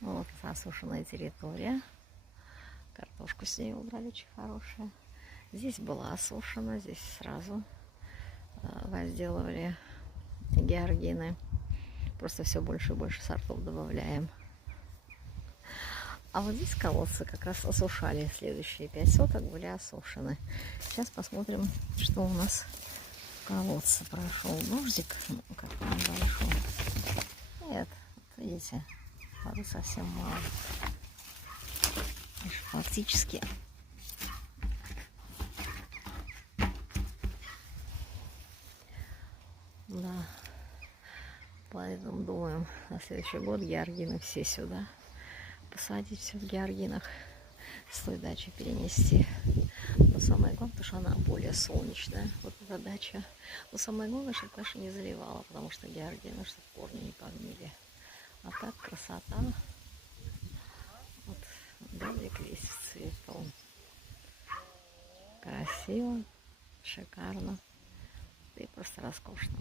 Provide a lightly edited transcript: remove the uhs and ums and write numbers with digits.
Вот осушенная территория. Картошку с ней убрали, очень хорошая. Здесь была осушена, здесь сразу возделывали георгины. Просто все больше и больше сортов добавляем. А вот здесь колодцы как раз осушали. Следующие 5 соток были осушены. Сейчас посмотрим, что у нас в колодце. Прошел дождик, ну, как небольшой. Нет, вот видите, воды совсем мало. Фактически да. Поэтому думаем на следующий год георгины все сюда посадить, все в георгинах, с той дачи перенести. Но самое главное, потому что она более солнечная, вот эта дача. Но самое главное, чтобы, конечно, не заливала, потому что георгины, чтобы корни не погнили. А так красота. Вот дождик весь в цвету. Красиво, шикарно и просто роскошно.